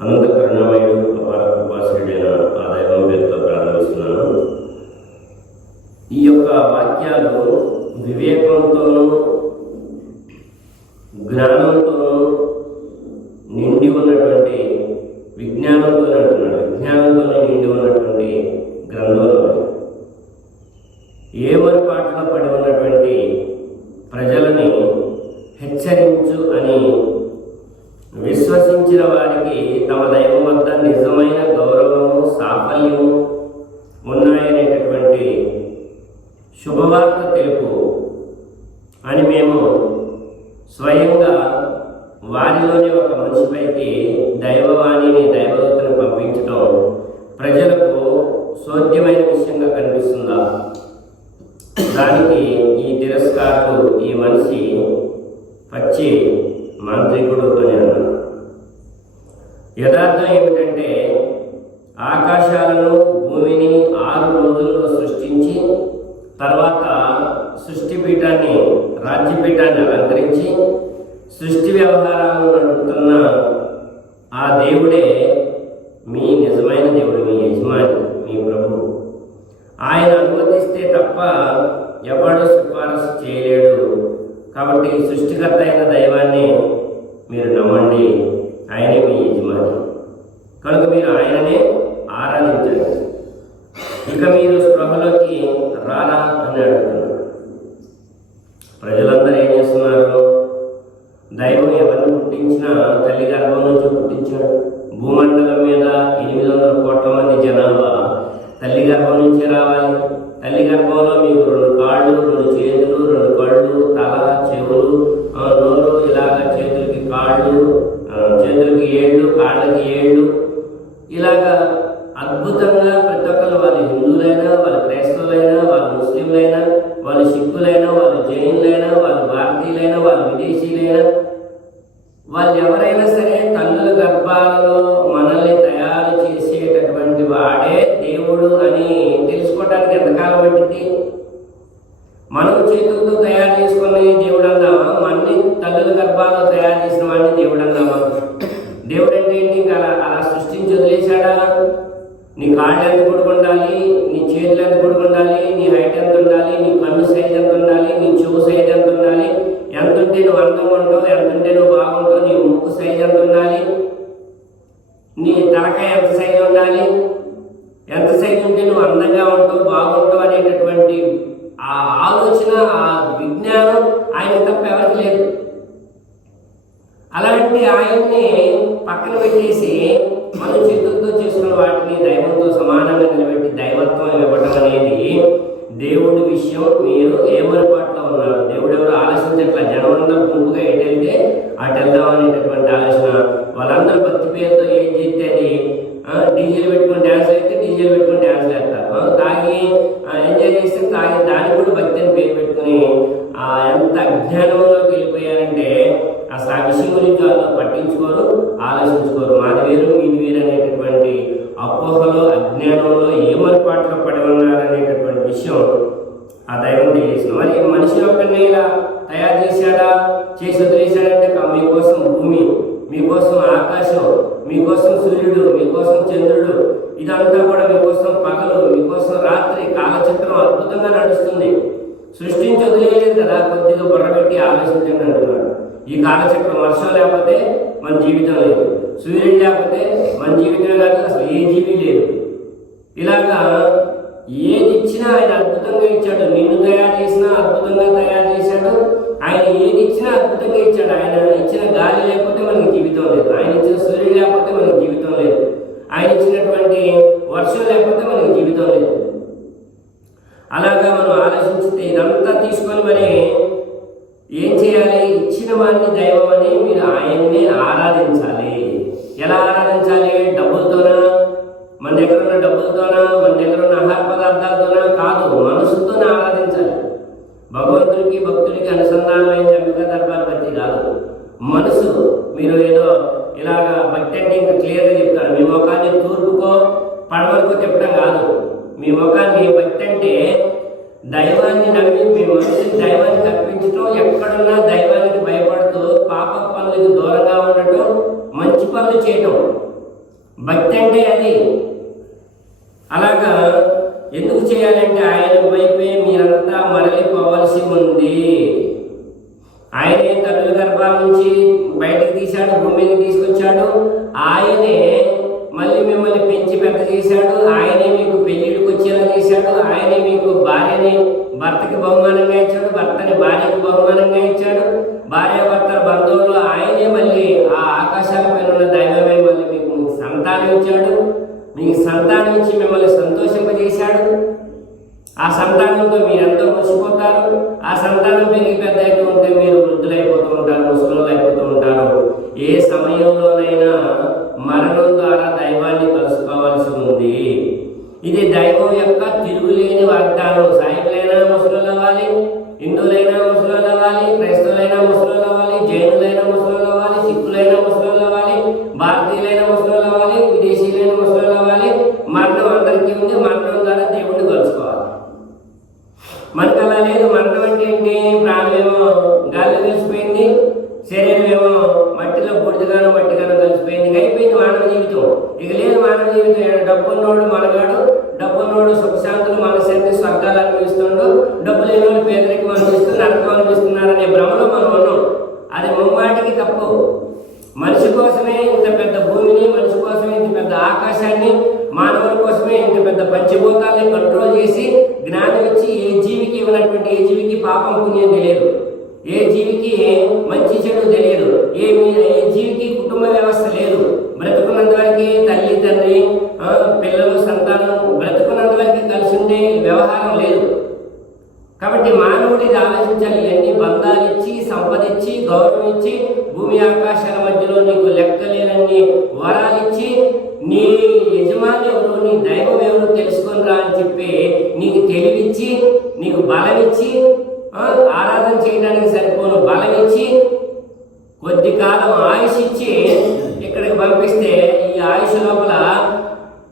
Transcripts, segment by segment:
అనంత కరుణమయుడు అపార కృపాశీడైన ఆ దైవం పేరుతో ప్రారంభిస్తున్నాను. ఈ యొక్క వాక్యాలు వివేకంతోనూ సాఫల్యము ఉన్నాయనేటటువంటి శుభవార్త తెలుపు. తర్వాత సృష్టి పీఠాన్ని రాజ్యపీఠాన్ని అలంకరించి సృష్టి వ్యవహారాలు నడుపుతున్న ఆ దేవుడే మీ నిజమైన దేవుడు మీ యజమాని మీ ప్రభువు ఆయన అనుమతిస్తే తప్ప ఎవడు సిఫారసు చేయలేడు కాబట్టి సృష్టికర్త అయిన దైవాన్ని మీరు నమ్మండి ఆయనే మీ యజమాని కనుక మీరు ఆయననే ఆరాధించండి ఇక మీరు స్పృహలోకి రారా అని అడుగుతున్నారు ప్రజలందరూ ఏం చేస్తున్నారు దైవం ఎవరిని పుట్టించినా తల్లి గర్భం నుంచి పుట్టించాడు. భూమండలం మీద ఎనిమిది వందల కోట్ల మంది జనాభా. తల్లి గర్భం నుంచి రావాలి. తల్లి గర్భంలో మీకు రెండు కాళ్ళు రెండు చేతులు రెండు కళ్ళు తల చెవులు నోరు ఇలాగ చేతులకి కాళ్ళు చేతులకి ఏళ్ళు కాళ్ళకి ఏళ్ళు సరే తల్లుల గర్భాలలో మనల్ని తయారు చేసేటటువంటి వాడే దేవుడు అని తెలుసుకోవడానికి ఎంతకాలం పట్టింది? మనం చేతులతో తయారు చేసుకున్న దేవుడు అందామా మన్ని తల్లుల గర్భాల్లో తయారు చేసిన వాడిని దేవుడు అందామా దేవుడు అంటే ఏంటి? ఇంకా అలా అలా సృష్టించి వదిలేశాడా? నీ కాళ్ళు ఎంత పొడుగు ఉండాలి? నీ చేతులు ఎంత పొడుగు ఉండాలి? నీ హైట్ ఎంత ఉండాలి? నీ కన్ను సైజ్ ఎంత ఉండాలి? నీ చెవు సైజ్ ఎంత ఉండాలి? ఎంత ఉంటే నువ్వు అందంగా ఉంటావు ఎంత ఉంటే నువ్వు బాగుంటావు నీ ముక్కు సైజ్ ఎంత ఉండాలి నీ తలకాయ ఎంత సైజ్ ఉండాలి చేసుకుంటే నువ్వు అందంగా ఉంటావు బాగుంటావు అనేటటువంటి ఆ ఆలోచన ఆ విజ్ఞానం ఆయన తప్ప ఎవరికి లేదు అలాంటి ఆయన్ని పక్కన పెట్టేసి మనం చేతులతో చేసుకున్న వాటిని దైవంతో సమానంగా నిలబెట్టి దైవత్వం ఇవ్వటం అనేది దేవుడి విషయం. మీరు ఏమరపాట్లో ఉన్నారు? దేవుడు ఎవరు ఆలోచించట్లా జనమంతా గుంపుగా ఎటు అటు వెళ్దాం అనేటటువంటి ఆలోచన. వాళ్ళందరూ భక్తి పేరుతో ఏం చేస్తే అది డీజేలు పెట్టుకుని డ్యాన్స్ అయితే డీజేలు పెట్టుకుని డ్యాన్స్ వేస్తారు. తాగి ఎంజాయ్ చేస్తే తాగి దానికి కూడా భక్తి అని పేరు పెట్టుకుని ఆ, ఎంత అజ్ఞానంలోకి వెళ్ళిపోయారంటే అసలు ఆ విషయం గురించి వాళ్ళు పట్టించుకోరు ఆలోచించుకోరు. మాది వేరు మీది వేరు అనేటటువంటి అపోహలో అజ్ఞానంలో ఏమరపాట్లో పడి ఉన్నారనేటటువంటి విషయం ఆ దైవం తెలియజేసింది. మరి మనిషి ఒక్కడిని ఇలా తయారు చేశాడా? చేసి వదిలేశాడంటే మీకోసం భూమి. మీకోసం ఆకాశం మీకోసం సూర్యుడు మీకోసం చంద్రుడు ఇదంతా కూడా మీకోసం పగలు మీకోసం రాత్రి కాలచక్రం అద్భుతంగా నడుస్తుంది. సృష్టించి వదిలేయలేదు కదా కొద్దిగా బుర్రబెట్టి ఆలోచించండి అంటున్నాడు. ఈ కాలచక్రం వర్షం లేకపోతే మన జీవితం లేదు. సూర్యుడు లేకపోతే మన జీవితమే కాదు అసలు ఏ జీవి లేదు. ఇలాగా ఏది ఇచ్చినా ఆయన అద్భుతంగా ఇచ్చాడు. నిన్ను తయారు చేసినా అద్భుతంగా తయారు చేశాడు. ఆయన ఏది ఇచ్చినా అద్భుతంగా ఇచ్చాడు. ఆయన ఇచ్చిన గాలి లేకపోతే మనకి జీవితం లేదు. ఆయన ఇచ్చిన సూర్యుడు లేకపోతే మనకి జీవితం లేదు. ఆయన ఇచ్చినటువంటి వర్షం లేకపోతే మనకి జీవితం లేదు. అలాగా మనం ఆలోచించితే ఇదంతా తీసుకొని మరి ఏం చేయాలి? ఇచ్చిన వాడిని దైవం అని మీరు ఆయన్ని చేయాలి. అలాగా ఎందుకు చేయాలంటే ఆయన వైపే మీరంతా మరలిపోవలసి ఉంది. ఆయనే తల్లుల గర్భం నుంచి బయటకు తీశాడు భూమిని తీసుకొచ్చాడు. ఆయనే మళ్ళీ మిమ్మల్ని పెంచి పెద్ద చేశాడు. ఆయనే మీకు పెళ్ళిళ్ళకి వచ్చేలా చేశాడు. ఆయనే మీకు భార్యని భర్తకి బహుమానం ఆ సంతానంతో మీరంతా మర్చిపోతారు. ఆ సంతానం పెరిగి పెద్ద అయితే ఉంటే మీరు వృద్ధులైపోతూ ఉంటారు ముసలు అయిపోతూ ఉంటారు. ఏ సమయంలోనైనా మరణం ద్వారా దైవాన్ని కలుసుకోవాల్సి ఉంది. ఇది దైవం యొక్క తిరుగులేని వాగ్దానం. సాయిబులైనా ముసలు అవ్వాలి హిందువులైనా ముసలు అవ్వాలి క్రైస్తవులైనా ముసలు అవ్వాలి జైనులైనా ముసలు అవ్వాలి అయిపోయింది ప్రాణమేమో గాలి కలిసిపోయింది శరీరం మట్టిలో బుడిదిగానో మట్టిగానో కలిసిపోయింది అయిపోయింది మానవ జీవితం. ఇక లేదు మానవ జీవితం. డబ్బున్నోడు మన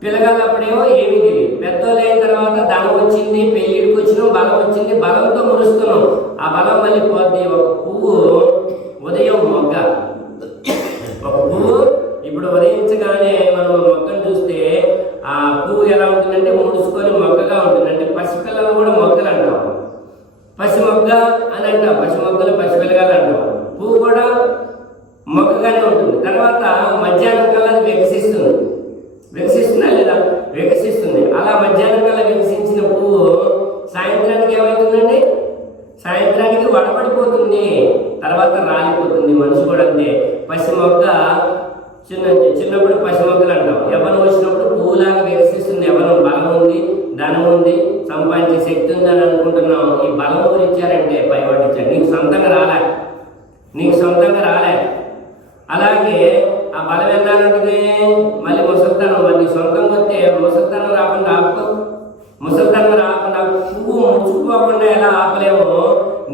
పిల్లగాళ్ళప్పుడేమో ఏమీ తెలియదు. పెద్దోళ్ళు అయిన తర్వాత దాని వచ్చింది పెళ్ళిడికి వచ్చినాం బలం వచ్చింది బలంతో మురుస్తున్నాం ఆ బలం మళ్ళీ పోద్ది ఒక పువ్వు ఉదయం మొగ్గ.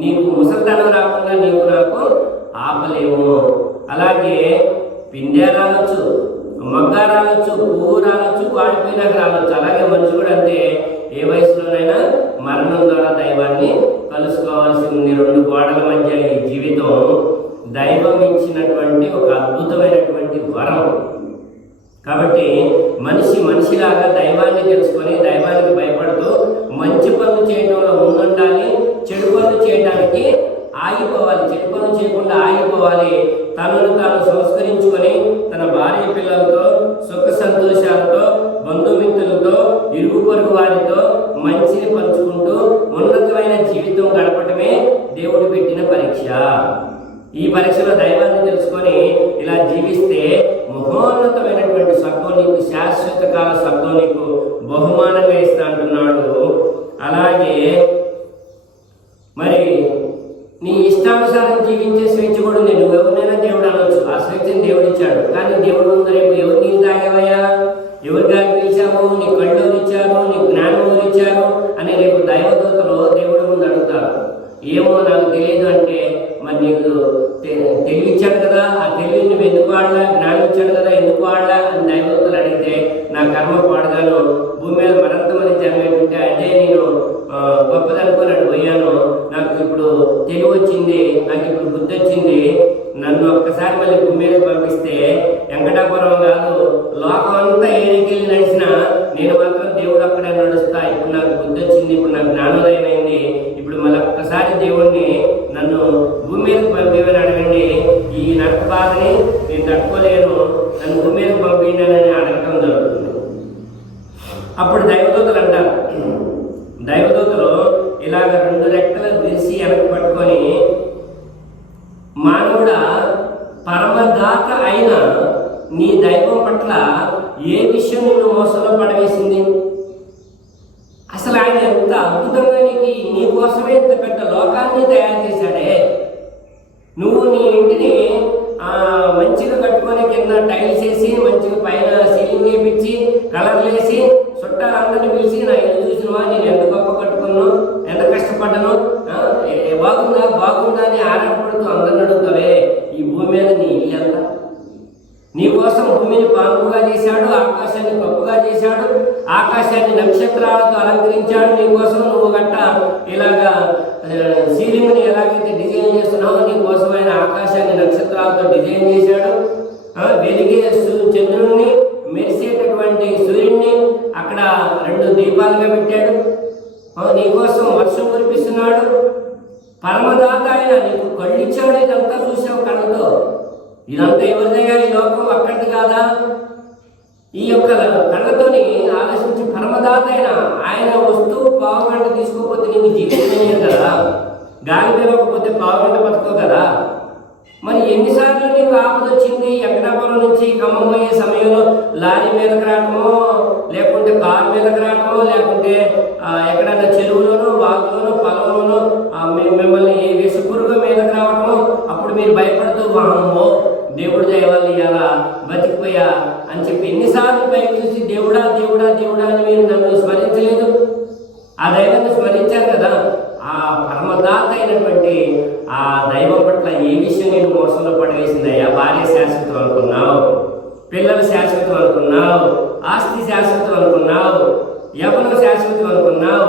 నీకు ముసలితనం రాకుండా నీవు నాకు ఆపలేవు. అలాగే పిండి రావచ్చు మొగ్గ రావచ్చు పువ్వు రావచ్చు వాడిపోయినాక రావచ్చు అలాగే మనిషి కూడా అంటే ఏ వయసులోనైనా మరణం ద్వారా దైవాన్ని కలుసుకోవాల్సింది. రెండు గోడల మధ్య ఈ జీవితం దైవం ఇచ్చినటువంటి ఒక అద్భుతమైనటువంటి వరం. కాబట్టి మనిషి మనిషిలాగా దైవాన్ని తెలుసుకొని దైవానికి భయపడుతూ మంచి పనులు చేయడంలో ముందుండాలి. చెడు పనులు చేయడానికి ఆగిపోవాలి. చెడు పనులు చేయకుండా ఆగిపోవాలి. తనను తాను సంస్కరించుకొని తన భార్య పిల్లలతో సుఖ సంతోషాలతో బంధుమిత్రులతో ఇరుగు పొరుగు ఏమయ్యా ఎవరు కనిపించాము నీ కళ్ళు చేత ఇప్పుడు నాకు బుద్ధి వచ్చింది ఇప్పుడు నాకు జ్ఞానోదయం అయింది ఇప్పుడు మళ్ళీ ఒక్కసారి దేవుణ్ణి నన్ను భూమి మీద పంపేమని అడగండి. ఈ నరక నేను తట్టుకోలేను. లోకాన్ని తయారు చేశాడే. నువ్వు నీ ఇంటిని ఆ, మంచిగా కట్టుకొని కింద టైల్స్ వేసి మంచిగా పైన సీలింగ్ వేపించి కలర్లు వేసి చుట్టాలందరినీ పిలిచి నా ఇల్లు చూసినవా? నేను ఎంత గొప్ప కట్టుకున్నాను? ఎంత కష్టపడ్డాను? బాగుందా? బాగుందా? అని ఆరాటపడుతూ అందరిని అడుగుతావే ఈ భూమి మీద నీ ఇల్లు ఎంత? నీ కోసం భూమిని పాముగా చేశాడు ఆకాశాన్ని కప్పుగా చేశాడు ఆకాశాన్ని నక్షత్రాలతో అలంకరించాడు నీ కోసం నువ్వు గట్ట ఇలాగా సీలింగ్ ఎలాగైతే డిజైన్ చేస్తున్నామో నీ కోసం ఆయన ఆకాశాన్ని నక్షత్రాలతో డిజైన్ చేశాడు. ఆ, వెలిగే చంద్రుడిని మెరిసేటటువంటి సూర్యుడిని అక్కడ రెండు దీపాలుగా పెట్టాడు. నీకోసం వర్షం కురిపిస్తున్నాడు. పరమదాత ఆయన నీకు కళ్ళు ఇచ్చాడు ఇదంతా చూసావు కళ్ళతో. ఇదంతా ఎవరిదయ్యా? ఈ లోకం అక్కడిది కాదా? ఈ యొక్క కళ్ళతోని ఆలోచించి పరమదాత అయిన ఆయన వస్తువు పావుగంట తీసుకోకపోతే నీకు జీవితమే కదా? గాలి పిలవకపోతే పావుగంట బతుకో కదా మరి ఎన్నిసార్లు నీకు ఆపద వచ్చింది? ఎక్కడాపురం నుంచి ఖమ్మం పోయే సమయంలో లారీ మీదకి రావటమో లేకుంటే కారు మీదకి రావటమో లేకుంటే ఎక్కడైనా చెరువులో యవనం శాశ్వతం అనుకున్నావు?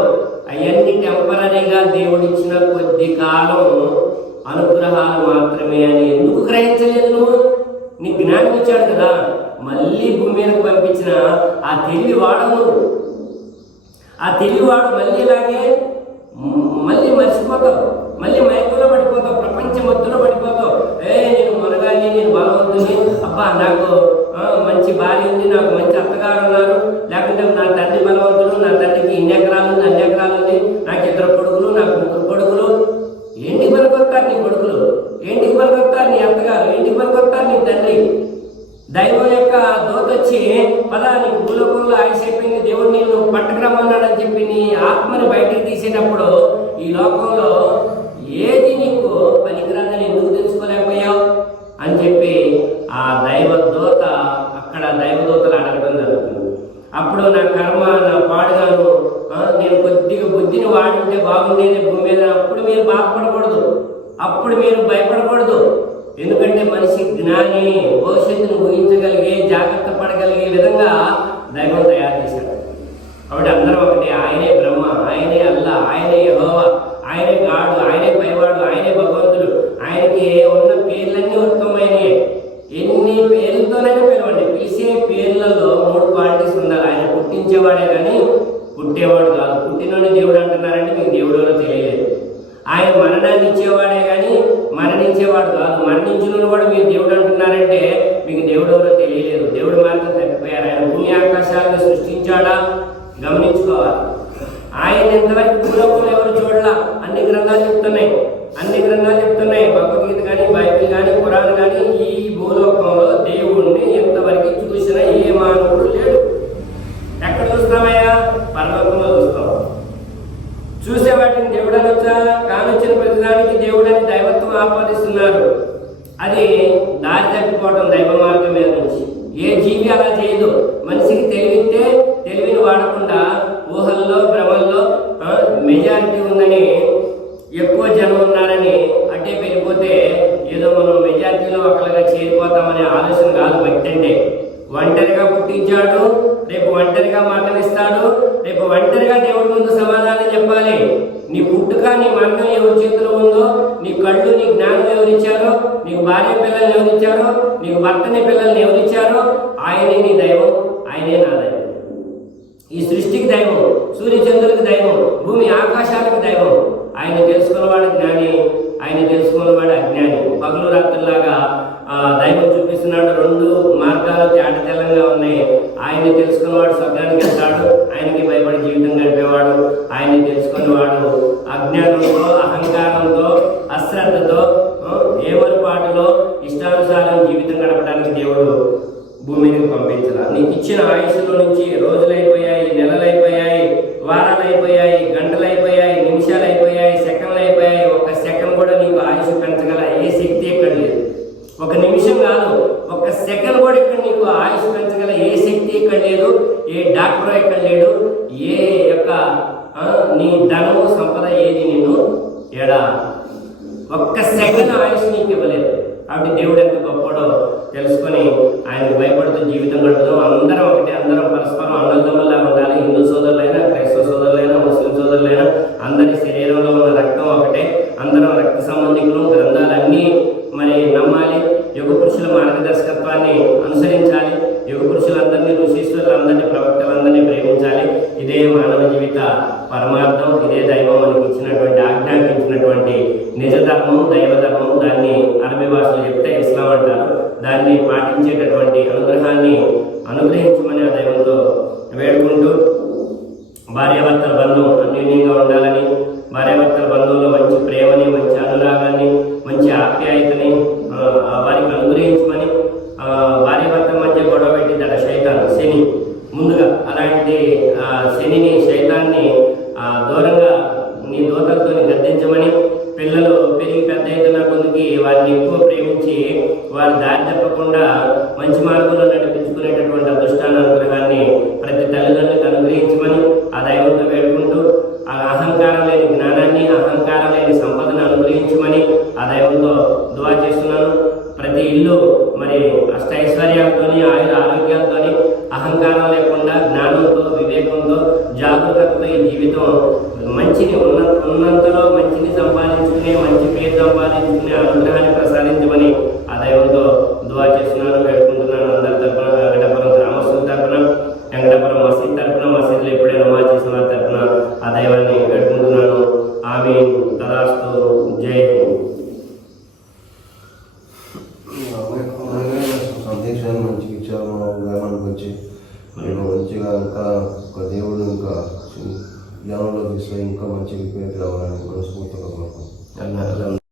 అవన్నీ టెంపరీగా దేవుడిచ్చిన కొద్ది కాలం అనుగ్రహాలు మాత్రమే అని ఎందుకు గ్రహించలేదు నువ్వు? నీ జ్ఞానం ఇచ్చాడు కదా. మళ్ళీ భూమి మీదకు పంపించిన ఆ తెలివి వాడవు ఆ తెలివివాడు మళ్ళీ ఇలాగే మళ్ళీ మర్చిపోతావు. మళ్ళీ మైకులో పడిపోతావు. ప్రపంచం మొత్తంలో పడిపోతావు. ఏ నేను మునగాలి నేను బలవంతుని అబ్బా నాకు మంచి భార్య ఉంది నాకు మంచి అత్తగారు ఉన్నారు. లేకుంటే మనిషి జ్ఞాని భవిష్యత్తును ఊహించగలిగే జాగ్రత్త పడగలిగే విధంగా దైవం తయారు చేశాడు కాబట్టి అందరూ ఒకటి ఆయనే బ్రహ్మ ఆయనే అల్ల ఆయనే యెహోవా ఆయనే గాడు ఆయనే పైవాడు ఆయనే భగవంతుడు ఆయనకి ఉన్న పేర్లన్నీ ఉత్తమమైనవి ఎన్ని పేర్లతోనైనా పిలవండి పిలిచే పేర్లలో మూడు క్వాలిటీస్ ఉండాలి ఆయన పుట్టించేవాడే కానీ పుట్టేవాడు కాదు పుట్టినోని దేవుడు అంటున్నారంటే మీకు దేవుడు ఎవరో తెలియలేదు ఆయన మరణాన్ని ఇచ్చేవాడే కానీ మరణించేవాడు కాదు మరణించిన కూడా మీరు దేవుడు అంటున్నారంటే మీకు దేవుడు ఎవరో తెలియలేదు దేవుడు మార్గం తప్పిపోయారు ఆయన భూమి ఆకాశాలను గమనించుకోవాలి. ఆయన ఇంతవరకు పూర్వకులు ఎవరు చూడలా? అన్ని గ్రంథాలు చెప్తున్నాయి. అన్ని గ్రంథాలు చెప్తున్నాయి. భగవద్గీత కానీ బైబిల్ కానీ పురాణం కానీ ఈ భూలో తెలివిని శక్తి ఎక్కడ లేదు. ఒక నిమిషం కాదు ఒక సెకండ్ కూడా ఇక్కడ నీకు ఆయుష్ పెంచగల ఏ శక్తి ఇక్కడ లేదు ఏ డాక్టర్ ఇక్కడ లేడు అనుసరించాలి. యుగ పురుషులందరినీ ఋషీశ్వరులందరినీ ప్రవక్తలందరినీ ప్రేమించాలి. ఇదే మానవ జీవిత పరమాత్మ శనిని శైతాన్ని దూరం uh,